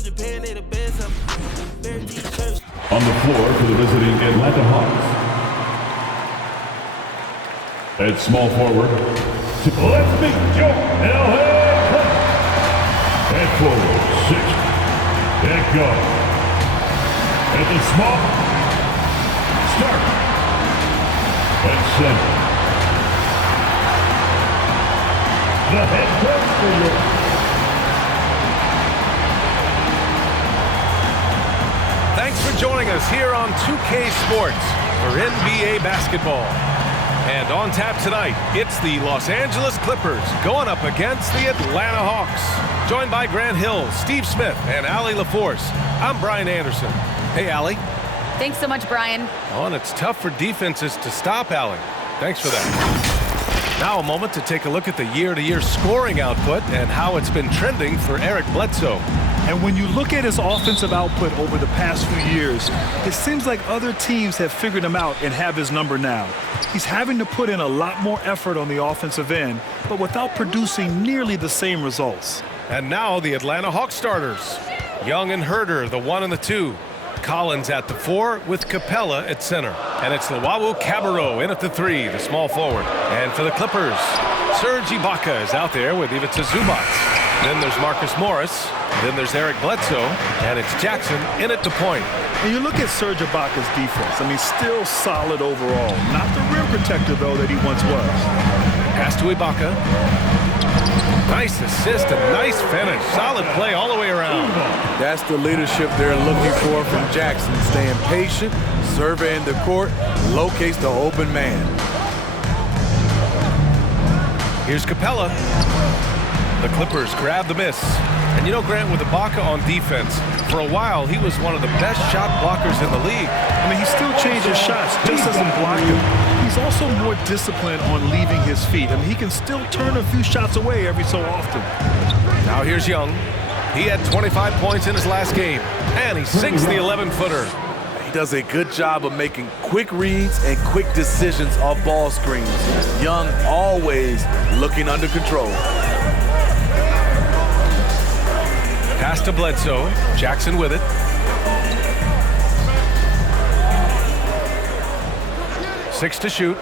On the floor for the visiting Atlanta Hawks. At small forward, let's meet your LA Clippers. At forward, 6. At guard. At the small, start. At center. The head coach for your Thanks for joining us here on 2K Sports for NBA basketball. And on tap tonight, it's the Los Angeles Clippers going up against the Atlanta Hawks. Joined by Grant Hill, Steve Smith, and Allie LaForce. I'm Brian Anderson. Hey, Allie. Thanks so much, Brian. Oh, and it's tough for defenses to stop Allie. Thanks for that. Now a moment to take a look at the year-to-year scoring output and how it's been trending for Eric Bledsoe. And when you look at his offensive output over the past few years, it seems like other teams have figured him out and have his number now. He's having to put in a lot more effort on the offensive end, but without producing nearly the same results. And now the Atlanta Hawks starters. Young and Herder, the 1 and the 2. Collins at the 4 with Capella at center. And it's Luwawu Cabarrot in at the 3, the small forward. And for the Clippers, Serge Ibaka is out there with Ivica Zubac. Then there's Marcus Morris. Then there's Eric Bledsoe. And it's Jackson in at the point. And you look at Serge Ibaka's defense. I mean, still solid overall. Not the rim protector, though, that he once was. Pass to Ibaka. Nice assist and nice finish. Solid play all the way around. That's the leadership they're looking for from Jackson. Staying patient, surveying the court, locates the open man. Here's Capella. The Clippers grab the miss. And you know, Grant, with Ibaka on defense, for a while he was one of the best shot blockers in the league. I mean, he still changes shots, just doesn't block them. He's also more disciplined on leaving his feet. I mean, he can still turn a few shots away every so often. Now here's Young. He had 25 points in his last game, and he sinks the 11-footer. He does a good job of making quick reads and quick decisions off ball screens. Young always looking under control. Pass to Bledsoe. Jackson with it. 6 to shoot.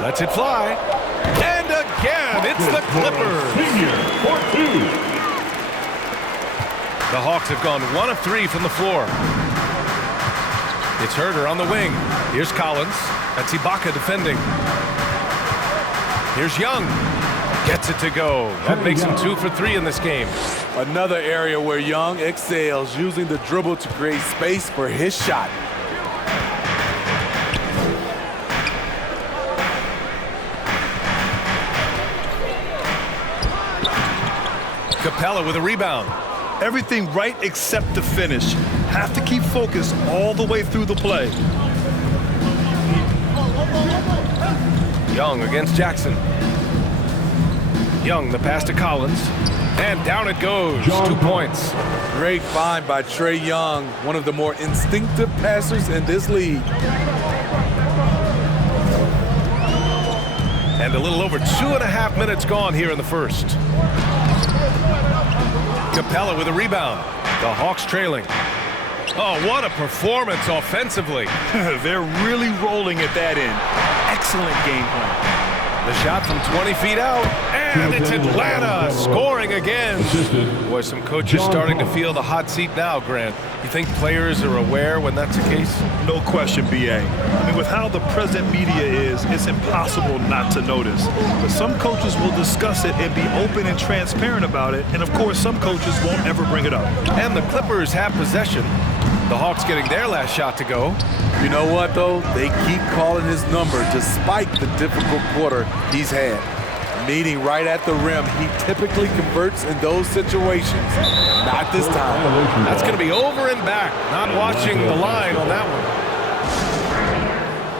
Lets it fly. And again, it's the Clippers. The Hawks have gone 1 of 3 from the floor. It's Herder on the wing. Here's Collins. That's Ibaka defending. Here's Young. Gets it to go. That makes him 2 for 3 in this game. Another area where Young excels, using the dribble to create space for his shot. Capella with a rebound. Everything right except the finish. Have to keep focused all the way through the play. Young against Jackson. Young, the pass to Collins. And down it goes. 2 points. Great find by Trae Young, one of the more instinctive passers in this league. And a little over 2.5 minutes gone here in the first. Capella with a rebound. The Hawks trailing. Oh, what a performance offensively. They're really rolling at that end. Excellent game plan. The shot from 20 feet out, and it's Atlanta scoring again. Boy, some coaches starting to feel the hot seat now, Grant. You think players are aware when that's the case? No question, B.A. I mean, with how the present media is, it's impossible not to notice. But some coaches will discuss it and be open and transparent about it, and of course, some coaches won't ever bring it up. And the Clippers have possession. The Hawks getting their last shot to go. You know what, though? They keep calling his number despite the difficult quarter he's had. Meeting right at the rim, he typically converts in those situations. Not this time. That's going to be over and back. Not watching the line on that one.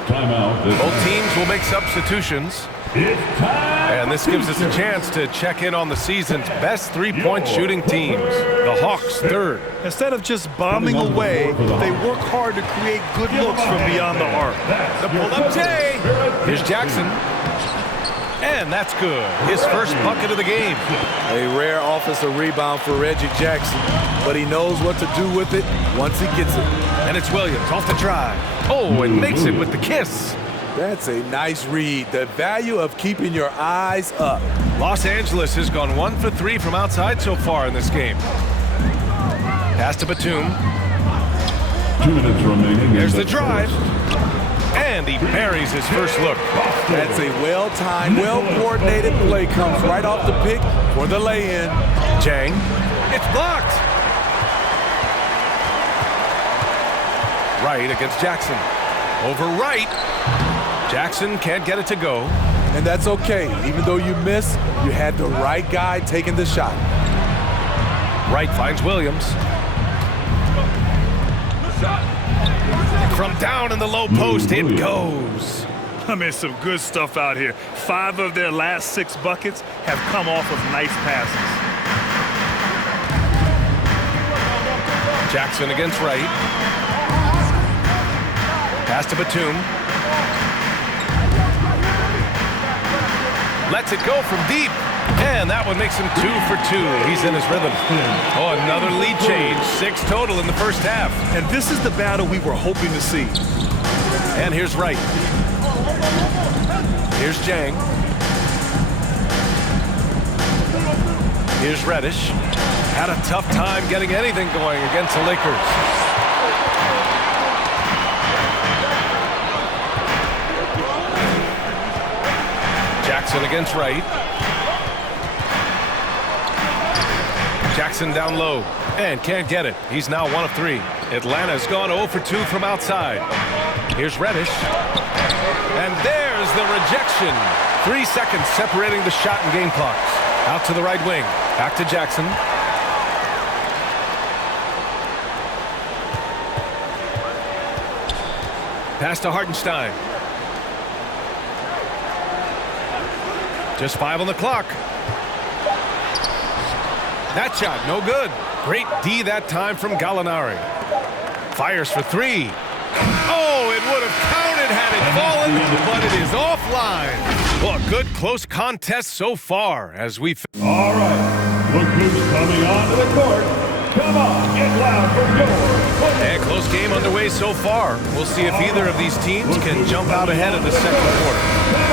Timeout. Both teams will make substitutions. And this gives us a chance to check in on the season's best three-point shooting teams. The Hawks third. Instead of just bombing away, they work hard to create good looks from beyond the arc. The pull-up J. Here's Jackson. And that's good. His first bucket of the game. A rare offensive rebound for Reggie Jackson, but he knows what to do with it once he gets it. And it's Williams off the drive. Oh, and makes it with the kiss. That's a nice read. The value of keeping your eyes up. Los Angeles has gone 1 for 3 from outside so far in this game. Pass to Batum. 2 minutes remaining. There's the drive. And he buries his first look. That's a well-timed, well-coordinated play. Comes right off the pick for the lay-in. Jang. It's blocked. Wright against Jackson. Over Wright. Jackson can't get it to go. And that's okay. Even though you miss, you had the right guy taking the shot. Wright finds Williams. From down in the low post, it goes. I mean, some good stuff out here. 5 of their last 6 buckets have come off of nice passes. Jackson against Wright. Pass to Batum. Lets it go from deep. And that one makes him 2 for 2. He's in his rhythm. Oh, another lead change. 6 total in the first half. And this is the battle we were hoping to see. And here's Wright. Here's Jang. Here's Reddish. Had a tough time getting anything going against the Lakers. Jackson against Wright. Jackson down low and can't get it. He's now 1 of 3. Atlanta's gone 0 for 2 from outside. Here's Reddish. And there's the rejection. 3 seconds separating the shot and game clocks. Out to the right wing. Back to Jackson. Pass to Hartenstein. Just 5 on the clock. That shot, no good. Great D that time from Gallinari. Fires for 3. Oh, it would have counted had it fallen, but it is offline. Well, a good close contest so far as we... All right, look who's coming onto the court. Come on, get loud for yours. And close game underway so far. We'll see if either of these teams can jump out ahead of the second quarter.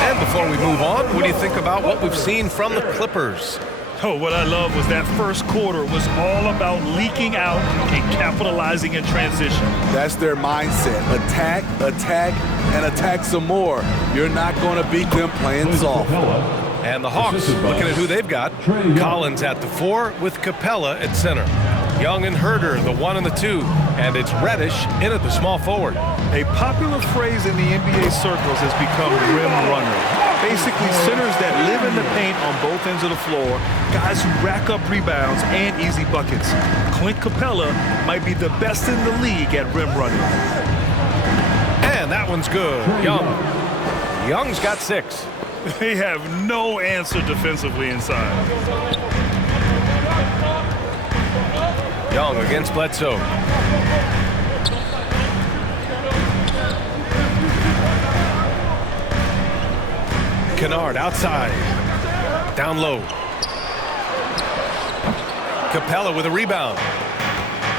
And before we move on, what do you think about what we've seen from the Clippers? Oh, what I love was that first quarter was all about leaking out and capitalizing in transition. That's their mindset. Attack, attack, and attack some more. You're not going to beat them playing soft. And the Hawks, looking at who they've got. Collins at the 4 with Capella at center. Young and Herder, the 1 and the 2. And it's Reddish in at the small forward. A popular phrase in the NBA circles has become rim runner. Basically, centers that live in the paint on both ends of the floor, guys who rack up rebounds and easy buckets. Clint Capella might be the best in the league at rim running. And that one's good. Young's got 6. They have no answer defensively inside. Young against Bledsoe. Kennard outside. Down low. Capella with a rebound.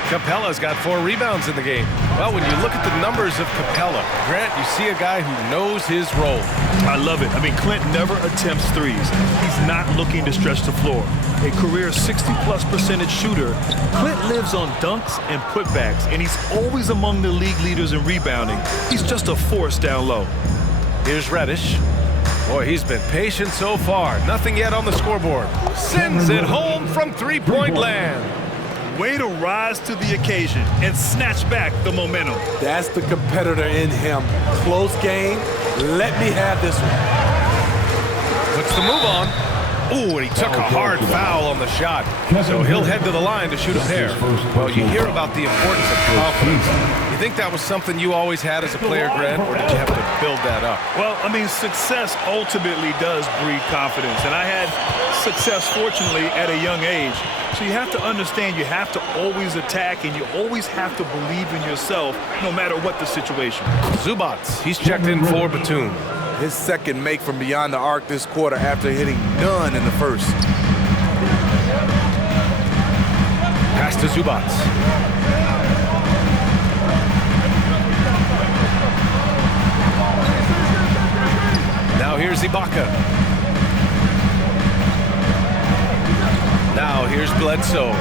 Capella's got 4 rebounds in the game. Well, when you look at the numbers of Capella, Grant, you see a guy who knows his role. I love it. I mean, Clint never attempts threes. He's not looking to stretch the floor. A career 60+% shooter, Clint lives on dunks and putbacks, and he's always among the league leaders in rebounding. He's just a force down low. Here's Reddish. Boy, he's been patient so far. Nothing yet on the scoreboard. Sends it home from three-point land. Way to rise to the occasion and snatch back the momentum. That's the competitor in him. Close game. Let me have this one. Puts the move on. Ooh, and he took a hard foul on the shot. So he'll head to the line to shoot a pair. Well, you hear about the importance of confidence. You think that was something you always had as a player, Grant, or did you have to build that up? Well, I mean, success ultimately does breed confidence. And I had success, fortunately, at a young age. So you have to understand you have to always attack and you always have to believe in yourself no matter what the situation. Zubats, he's checked in for Batum. His second make from beyond the arc this quarter after hitting none in the first. Pass to Zubats. Now here's Ibaka. Now here's Bledsoe,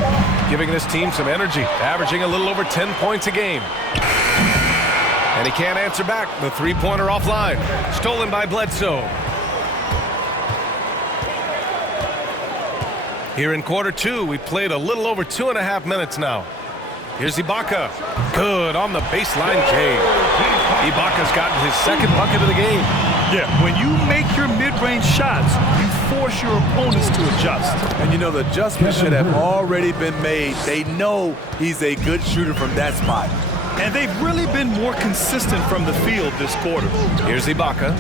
giving this team some energy, averaging a little over 10 points a game. And he can't answer back. The three-pointer offline. Stolen by Bledsoe. Here in quarter two, we played a little over 2.5 minutes now. Here's Ibaka. Good on the baseline, Jay. Ibaka's gotten his second bucket of the game. Yeah, when you make your mid-range shots, you force your opponents to adjust. And you know, the adjustments should have already been made. They know he's a good shooter from that spot. And they've really been more consistent from the field this quarter. Here's Ibaka,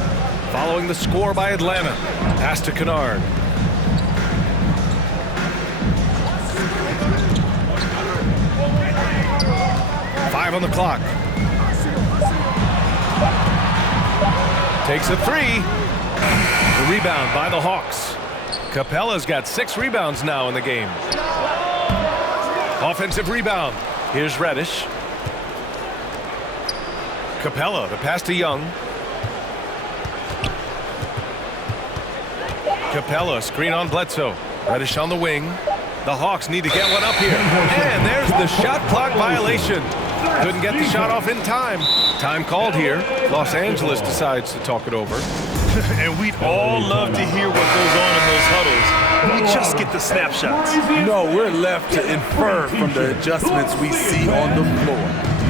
following the score by Atlanta. Pass to Kennard. Five on the clock. Takes a three. The rebound by the Hawks. Capella's got 6 rebounds now in the game. Offensive rebound. Here's Reddish. Capella, the pass to Young. Capella, screen on Bledsoe. Reddish on the wing. The Hawks need to get one up here. And there's the shot clock violation. Couldn't get the shot off in time. Time called here. Los Angeles decides to talk it over. And we'd all love to hear what goes on in those huddles. We just get the snapshots. No, we're left to infer from the adjustments we see on the floor.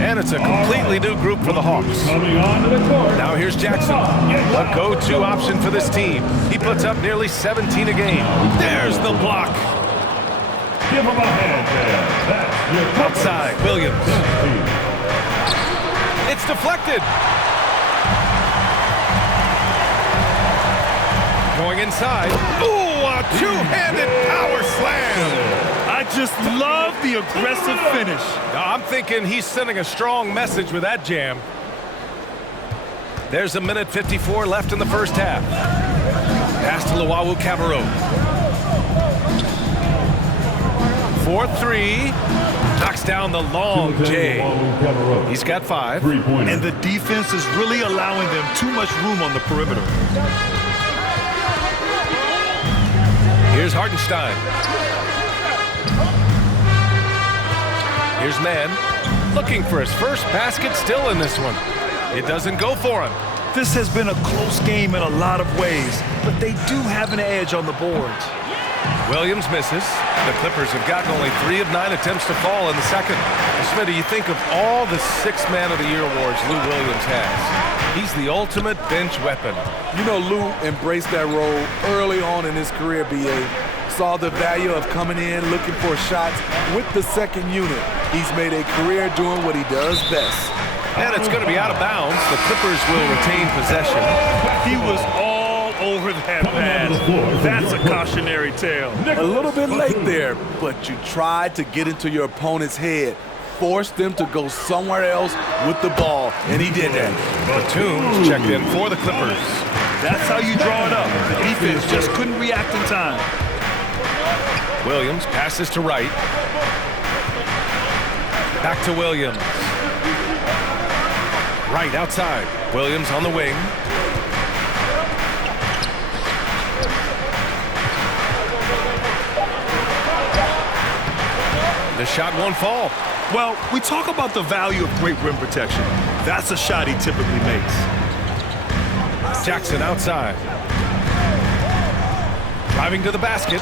And it's a completely new group for the Hawks. Now here's Jackson, a go-to option for this team. He puts up nearly 17 a game. There's the block. Give him a hand there. That's your Outside, Williams. It's deflected. Going inside. Ooh, a two-handed power slam. I just love the aggressive finish. I'm thinking he's sending a strong message with that jam. There's 1:54 left in the first half. Pass to Luwawu-Cabarrot. 4-3. Knocks down the long J. He's got 5. And the defense is really allowing them too much room on the perimeter. Here's Hartenstein. Here's Mann, looking for his first basket still in this one. It doesn't go for him. This has been a close game in a lot of ways, but they do have an edge on the boards. Williams misses. The Clippers have gotten only 3 of 9 attempts to fall in the second. Smitty, you think of all the 6th Man of the Year awards Lou Williams has. He's the ultimate bench weapon. You know, Lou embraced that role early on in his career, BA. Saw the value of coming in, looking for shots with the second unit. He's made a career doing what he does best. And it's going to be out of bounds. The Clippers will retain possession. He was all over that pass. That's a cautionary tale. A little bit late there, but you tried to get into your opponent's head. Forced them to go somewhere else with the ball, and he did that. Batum's checked in for the Clippers. That's how you draw it up. The defense just couldn't react in time. Williams passes to Wright. Back to Williams. Wright outside. Williams on the wing. The shot won't fall. Well, we talk about the value of great rim protection. That's a shot he typically makes. Jackson outside. Driving to the basket.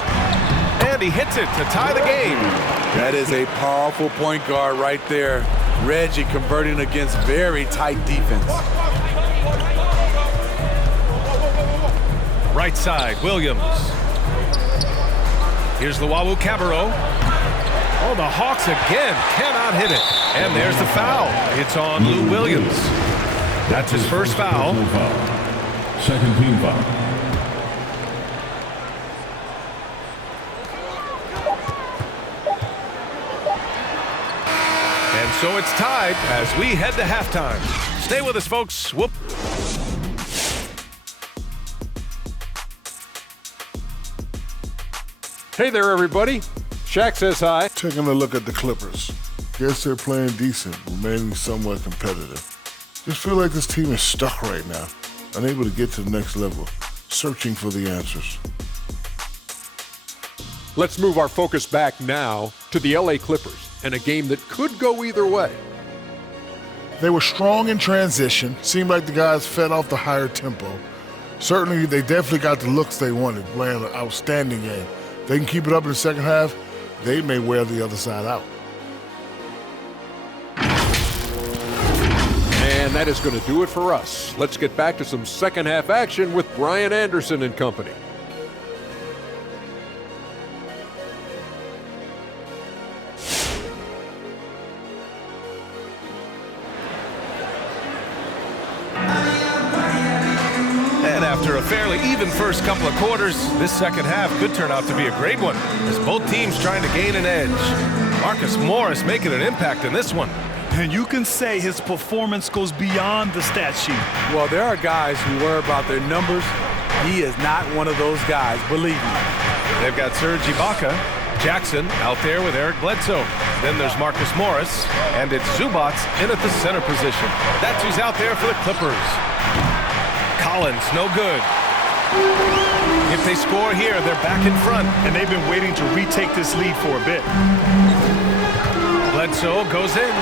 And he hits it to tie the game. That is a powerful point guard right there. Reggie converting against very tight defense. Right side, Williams. Here's Luwawu-Cabarrot. Oh, the Hawks again cannot hit it. And there's the foul. It's on Lou Williams. That's his first foul. Second team foul. And so it's tied as we head to halftime. Stay with us, folks. Whoop. Hey there, everybody. Shaq says hi. Taking a look at the Clippers. Guess they're playing decent, remaining somewhat competitive. Just feel like this team is stuck right now, unable to get to the next level, searching for the answers. Let's move our focus back now to the LA Clippers and a game that could go either way. They were strong in transition, seemed like the guys fed off the higher tempo. Certainly, they definitely got the looks they wanted, playing an outstanding game. They can keep it up in the second half, they may wear the other side out. And that is going to do it for us. Let's get back to some second half action with Brian Anderson and company. And after a fairly even first couple of quarters, this second half could turn out to be a great one, as both teams trying to gain an edge. Marcus Morris making an impact in this one. And you can say his performance goes beyond the stat sheet. Well, there are guys who worry about their numbers. He is not one of those guys, believe me. They've got Serge Ibaka, Jackson out there with Eric Bledsoe. Then there's Marcus Morris, and it's Zubac in at the center position. That's who's out there for the Clippers. Collins, no good. If they score here, they're back in front. And they've been waiting to retake this lead for a bit. Bledsoe goes in.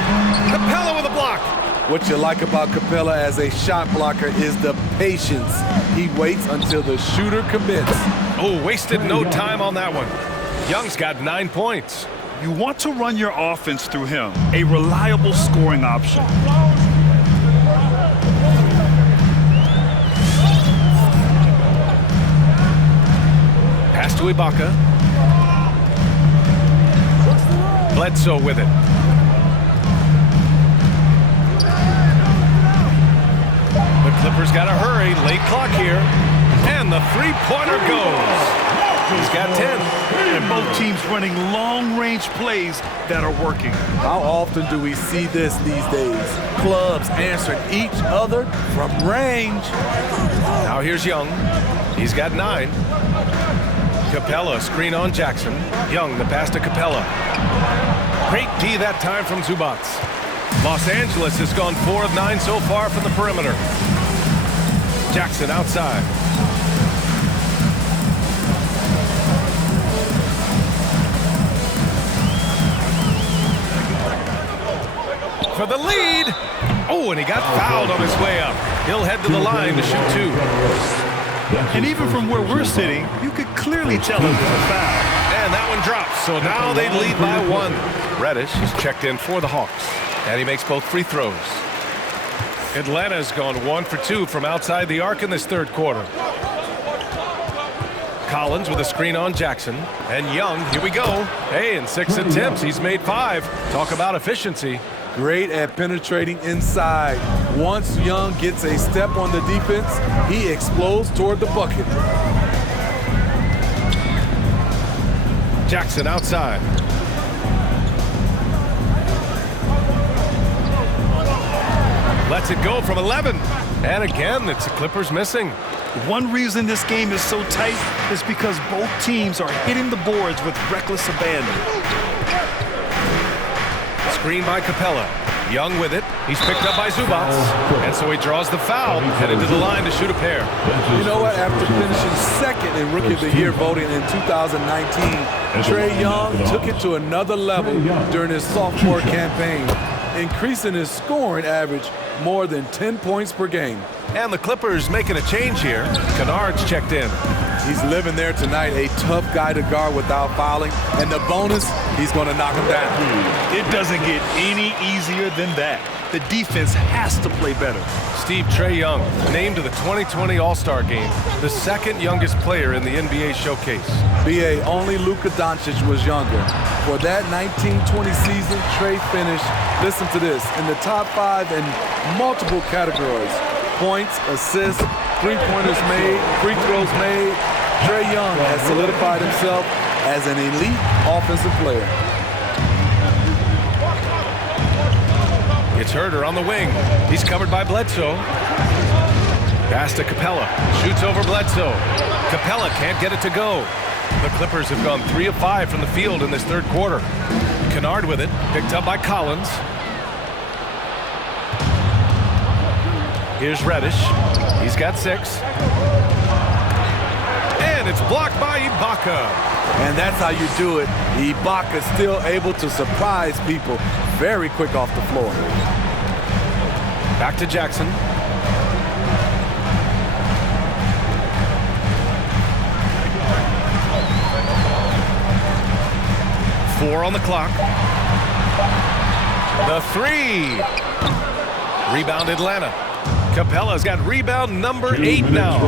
Capella with a block. What you like about Capella as a shot blocker is the patience. He waits until the shooter commits. Oh, wasted no time on that one. Young's got 9 points. You want to run your offense through him, a reliable scoring option. Pass to Ibaka. Bledsoe with it. The Clippers got to hurry. Late clock here. And the three-pointer goes. He's got 10. And both teams running long-range plays that are working. How often do we see this these days? Clubs answering each other from range. Now here's Young. He's got 9. Capella, screen on Jackson. Young, the pass to Capella. Great D that time from Zubac. Los Angeles has gone 4 of 9 so far from the perimeter. Jackson outside. For the lead. Oh, and he got fouled on his way up. He'll head to the line to shoot 2. And even from where we're sitting, you could clearly tell it was a foul. And that one drops, so now they lead by 1. Reddish is checked in for the Hawks, and he makes both free throws. Atlanta's gone 1 for 2 from outside the arc in this third quarter. Collins with a screen on Jackson. And Young, here we go. Hey, in 6 attempts, he's made 5. Talk about efficiency. Great at penetrating inside. Once Young gets a step on the defense, he explodes toward the bucket. Jackson outside. Lets it go from 11. And again, it's the Clippers missing. One reason this game is so tight is because both teams are hitting the boards with reckless abandon. Screen by Capella. Young with it. He's picked up by Zubac. And so he draws the foul, headed to the line to shoot a pair. You know what? After finishing second in Rookie of the Year voting in 2019, Trae Young took it to another level during his sophomore campaign, increasing his scoring average more than 10 points per game. And the Clippers making a change here. Kennard's checked in. He's living there tonight, a tough guy to guard without fouling. And the bonus, he's going to knock him down. It doesn't get any easier than that. The defense has to play better. Trae Young, named to the 2020 All-Star Game, the second youngest player in the NBA showcase. BA, only Luka Doncic was younger. For that 1920 season, Trae finished, listen to this, in the top 5 in multiple categories. Points, assists, three-pointers made, free throws made. Trae Young has solidified himself as an elite offensive player. It's Herder on the wing. He's covered by Bledsoe. Pass to Capella. Shoots over Bledsoe. Capella can't get it to go. The Clippers have gone 3 of 5 from the field in this third quarter. Kennard with it, picked up by Collins. Here's Reddish. He's got 6. And it's blocked by Ibaka. And that's how you do it. Ibaka still able to surprise people very quick off the floor. Back to Jackson. Four on the clock. The 3. Rebound Atlanta. Capella's got rebound number 8 now.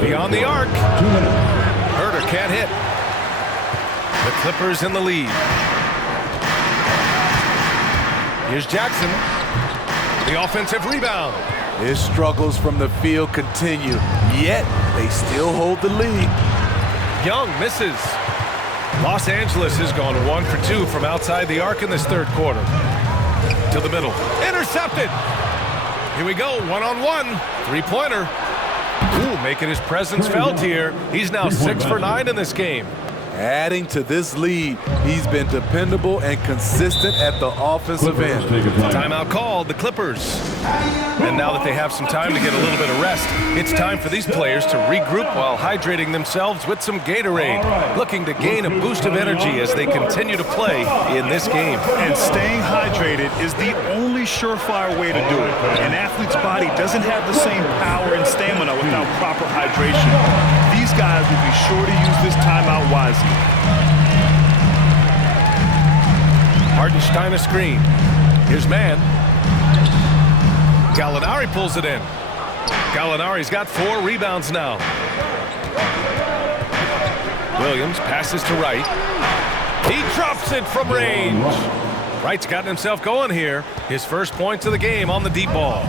Beyond the arc. Herder can't hit. The Clippers in the lead. Here's Jackson. The offensive rebound. His struggles from the field continue, yet they still hold the lead. Young misses. Los Angeles has gone 1 for 2 from outside the arc in this third quarter. To the middle. Intercepted. Here we go, one-on-one. Three-pointer. Ooh, making his presence felt here. He's now 6 for 9 in this game. Adding to this lead, he's been dependable and consistent at the offensive end. Timeout called, the Clippers. And now that they have some time to get a little bit of rest, it's time for these players to regroup while hydrating themselves with some Gatorade, looking to gain a boost of energy as they continue to play in this game. And staying hydrated is the only surefire way to do it. An athlete's body doesn't have the same power and stamina without proper hydration. These guys will be sure to use this timeout wisely. Hartenstein a screen. Here's man. Gallinari pulls it in. Gallinari's got 4 rebounds now. Williams passes to Wright. He drops it from range. Wright's gotten himself going here. His first points of the game on the deep ball.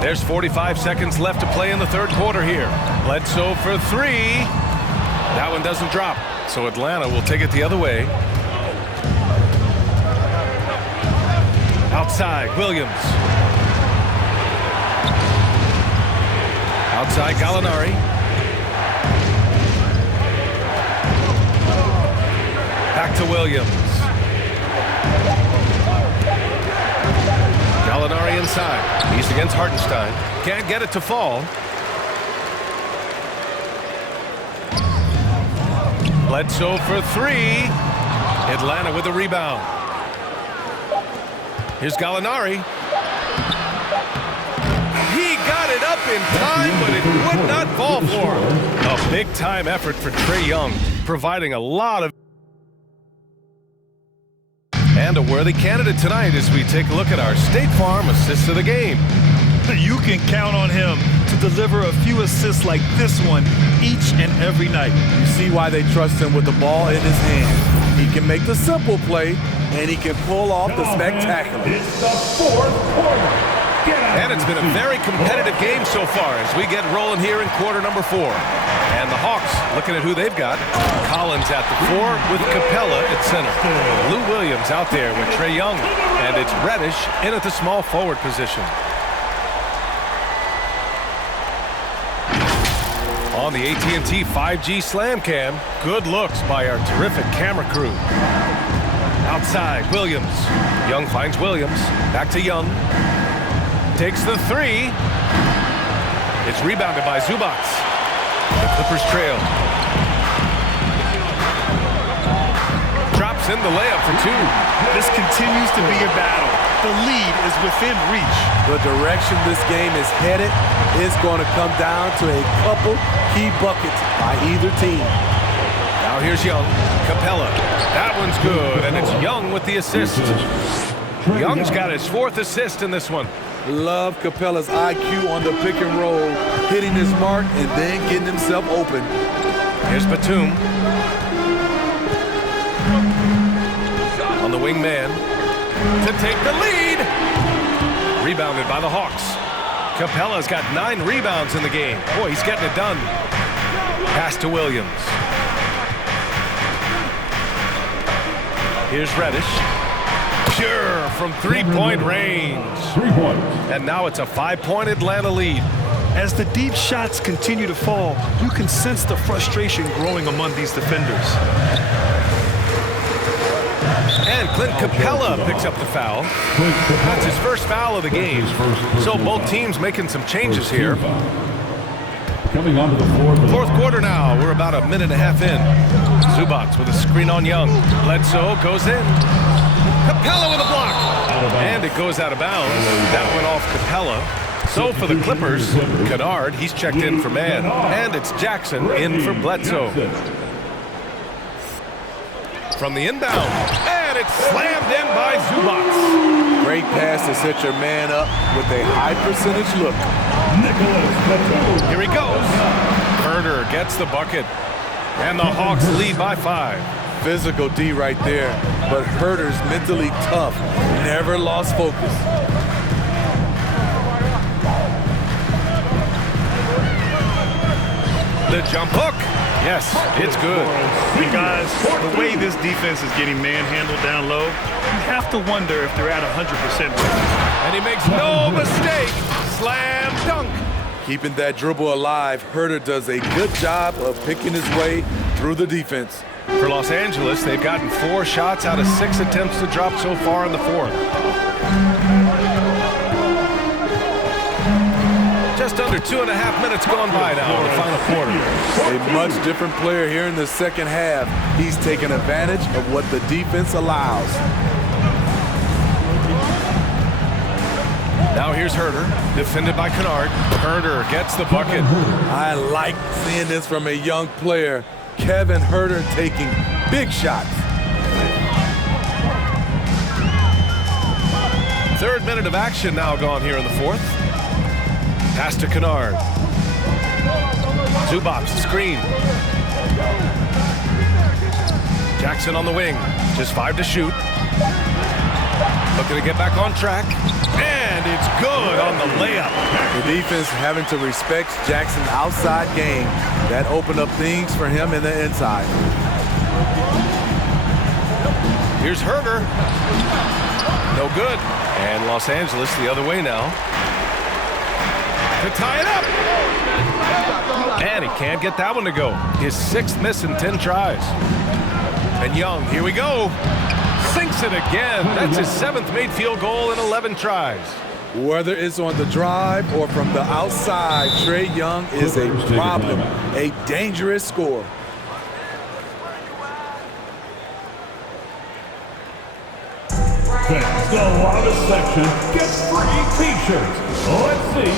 There's 45 seconds left to play in the third quarter here. Bledsoe for 3. That one doesn't drop, so Atlanta will take it the other way. Outside, Williams. Outside, Gallinari. Back to Williams. Gallinari inside. He's against Hartenstein. Can't get it to fall. Bledsoe for 3. Atlanta with the rebound. Here's Gallinari. He got it up in time, but it would not fall for him. A big-time effort for Trae Young, providing a lot of... And a worthy candidate tonight as we take a look at our State Farm assist of the game. You can count on him to deliver a few assists like this one each and every night. You see why they trust him with the ball in his hand. He can make the simple play, and he can pull off the spectacular. It's the fourth quarter. And it's been a very competitive game so far as we get rolling here in quarter number 4. And the Hawks looking at who they've got. Collins at the 4 with Capella at center. Lou Williams out there with Trae Young. And it's Reddish in at the small forward position. On the AT&T 5G Slam Cam, good looks by our terrific camera crew. Outside, Williams. Young finds Williams. Back to Young. Takes the 3. It's rebounded by Zubac. The Clippers trail. Drops in the layup for 2. This continues to be a battle. The lead is within reach. The direction this game is headed is going to come down to a couple key buckets by either team. Now here's Young. Capella. That one's good, and it's Young with the assist. Young's got his 4th assist in this one. Love Capella's IQ on the pick and roll, hitting his mark and then getting himself open. Here's Batum. On the wing man to take the lead. Rebounded by the Hawks. Capella's got 9 rebounds in the game. Boy, he's getting it done. Pass to Williams. Here's Reddish. Pure from 3-point range. 3 points. And now it's a 5-point Atlanta lead. As the deep shots continue to fall, you can sense the frustration growing among these defenders. And Clint Capella picks up the foul. That's his first foul of the game. So both teams making some changes here. Coming onto the Fourth quarter now. We're about a minute and a half in. Zubats with a screen on Young. Bledsoe goes in. Capella with a block. And it goes out of bounds. That went off Capella. So for the Clippers, Kennard, he's checked in for man. And it's Jackson in for Bledsoe. From the inbound. And it's slammed in by Zubats. Great pass to set your man up with a high percentage look. Here he goes. Herder gets the bucket. And the Hawks lead by 5. Physical D right there, but Herder's mentally tough, never lost focus. The jump hook. Yes, it's good. And guys, the way this defense is getting manhandled down low, you have to wonder if they're at 100% right. And he makes no mistake. Slam dunk. Keeping that dribble alive, Herder does a good job of picking his way through the defense. For Los Angeles, they've gotten 4 shots out of 6 attempts to drop so far in the fourth. Just under 2.5 minutes gone by now in the final quarter. A much different player here in the second half. He's taking advantage of what the defense allows. Now here's Herder, defended by Kennard. Herder gets the bucket. I like seeing this from a young player. Kevin Herder taking big shots. Third minute of action now gone here in the fourth. Pass to Kennard. Zubats, screen. Jackson on the wing. Just 5 to shoot. Looking to get back on track. And it's good on the layup. The defense having to respect Jackson's outside game. That opened up things for him in the inside. Here's Herder. No good. And Los Angeles the other way now. To tie it up. And he can't get that one to go. His 6th miss in 10 tries. And Young, here we go. Sinks it again. That's his 7th made field goal in 11 tries. Whether it's on the drive or from the outside, Trae Young is a problem, a dangerous scorer. Fans, the loudest section gets free t-shirts. Let's see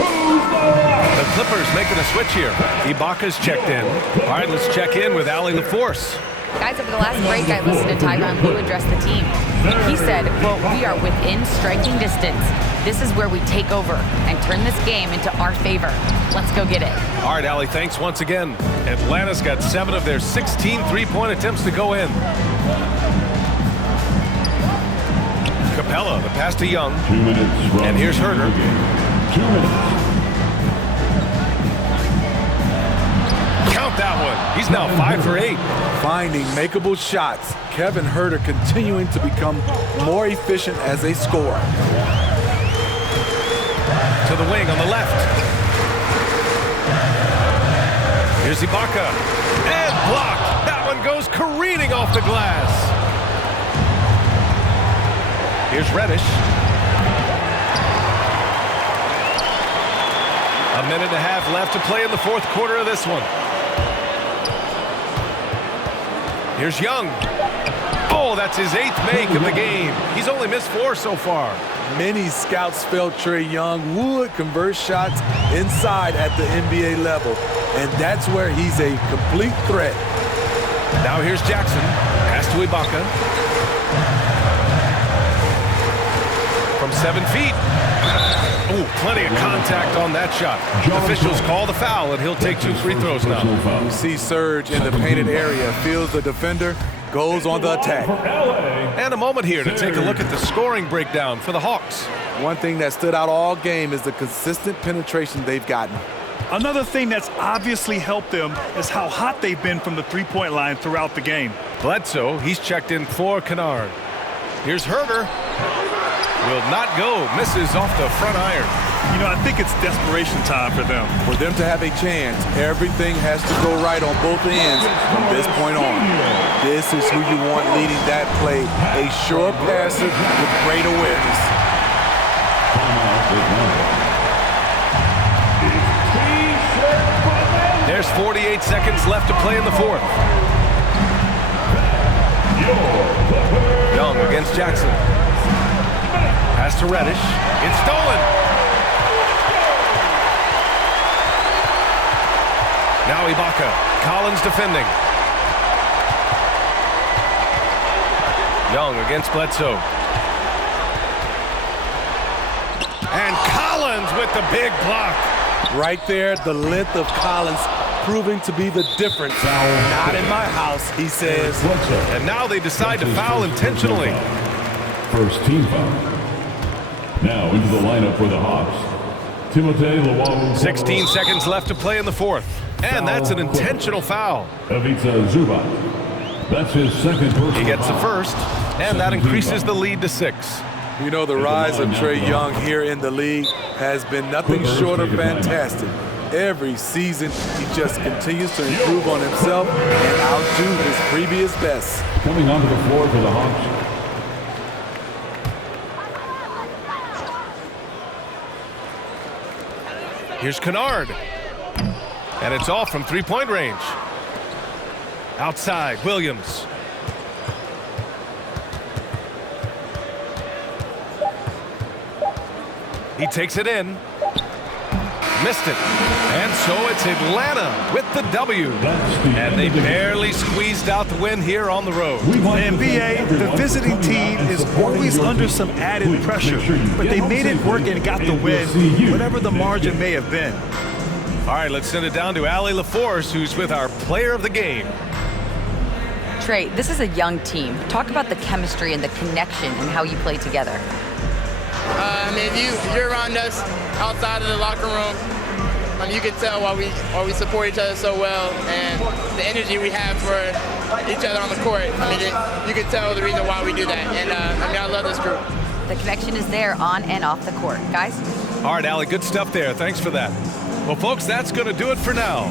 who's the loudest. The Clippers making a switch here. Ibaka's checked in. All right, let's check in with Allie LaForce. Guys, over the last break, I listened to Tyronn Lue address the team. He said, quote, "We are within striking distance. This is where we take over and turn this game into our favor. Let's go get it." All right, Allie, thanks once again. Atlanta's got 7 of their 16 three-point attempts to go in. Capella, the pass to Young. 2 minutes. And here's Herder. 2 minutes. Count that one. He's now 5 for 8. Finding makeable shots. Kevin Herder continuing to become more efficient as a scorer. To the wing on the left. Here's Ibaka. And blocked. That one goes careening off the glass. Here's Reddish. A minute and a half left to play in the fourth quarter of this one. Here's Young. Oh, that's his 8th make of the game. He's only missed 4 so far. Many scouts felt Trae Young would convert shots inside at the NBA level, and that's where he's a complete threat. Now here's Jackson. Pass to Ibaka. From 7 feet. Oh, plenty of contact on that shot. Officials call the foul, and he'll take 2 free throws now. You see Serge in the painted area, feels the defender, goes on the attack. And a moment here to take a look at the scoring breakdown for the Hawks. One thing that stood out all game is the consistent penetration they've gotten. Another thing that's obviously helped them is how hot they've been from the three-point line throughout the game. Bledsoe, he's checked in for Kennard. Here's Herder. Will not go. Misses off the front iron. You know, I think it's desperation time for them. For them to have a chance, everything has to go right on both ends from this point on. This is who you want leading that play, a sure passer with great awareness. There's 48 seconds left to play in the fourth. Young against Jackson. Pass to Reddish. It's stolen. Now Ibaka. Collins defending. Young against Bledsoe. And Collins with the big block. Right there, the length of Collins proving to be the difference. Not in my house, he says. And now they decide to foul intentionally. First team foul. Now into the lineup for the Hawks. Timothé Luwawu. 16 seconds left to play in the fourth. And that's an intentional foul. Ivica Zubac. That's his second personal He gets the foul. first, and that increases the lead to 6. You know, the rise of Trae Young here in the league has been nothing short of fantastic. Every season, he just continues to improve on himself and outdo his previous best. Coming onto the floor for the Hawks. Here's Kennard. And it's off from three-point range. Outside, Williams. He takes it in. Missed it. And so it's Atlanta with the W. And they barely squeezed out the win here on the road. And BA, the visiting team is always under some added pressure, but they made it work and got the win, whatever the margin may have been. All right, let's send it down to Allie LaForce, who's with our player of the game. Trey, this is a young team. Talk about the chemistry and the connection and how you play together. I mean, you're around us outside of the locker room. You can tell why we support each other so well, and the energy we have for each other on the court. I mean, you can tell the reason why we do that. And I mean, I love this group. The connection is there on and off the court. Guys? All right, Allie, good stuff there. Thanks for that. Well, folks, that's going to do it for now.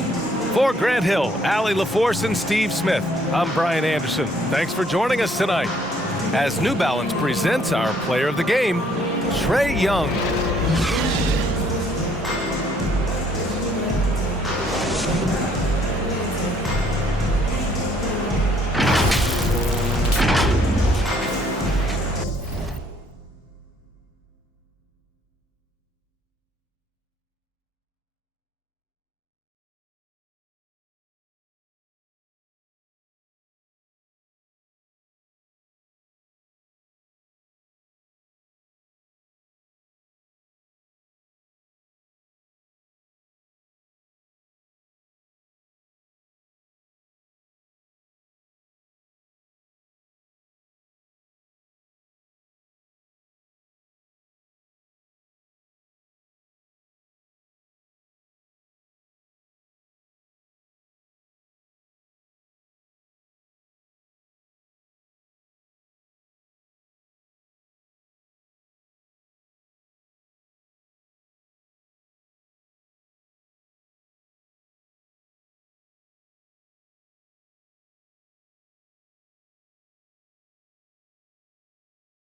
For Grant Hill, Allie LaForce, and Steve Smith, I'm Brian Anderson. Thanks for joining us tonight as New Balance presents our player of the game, Trae Young.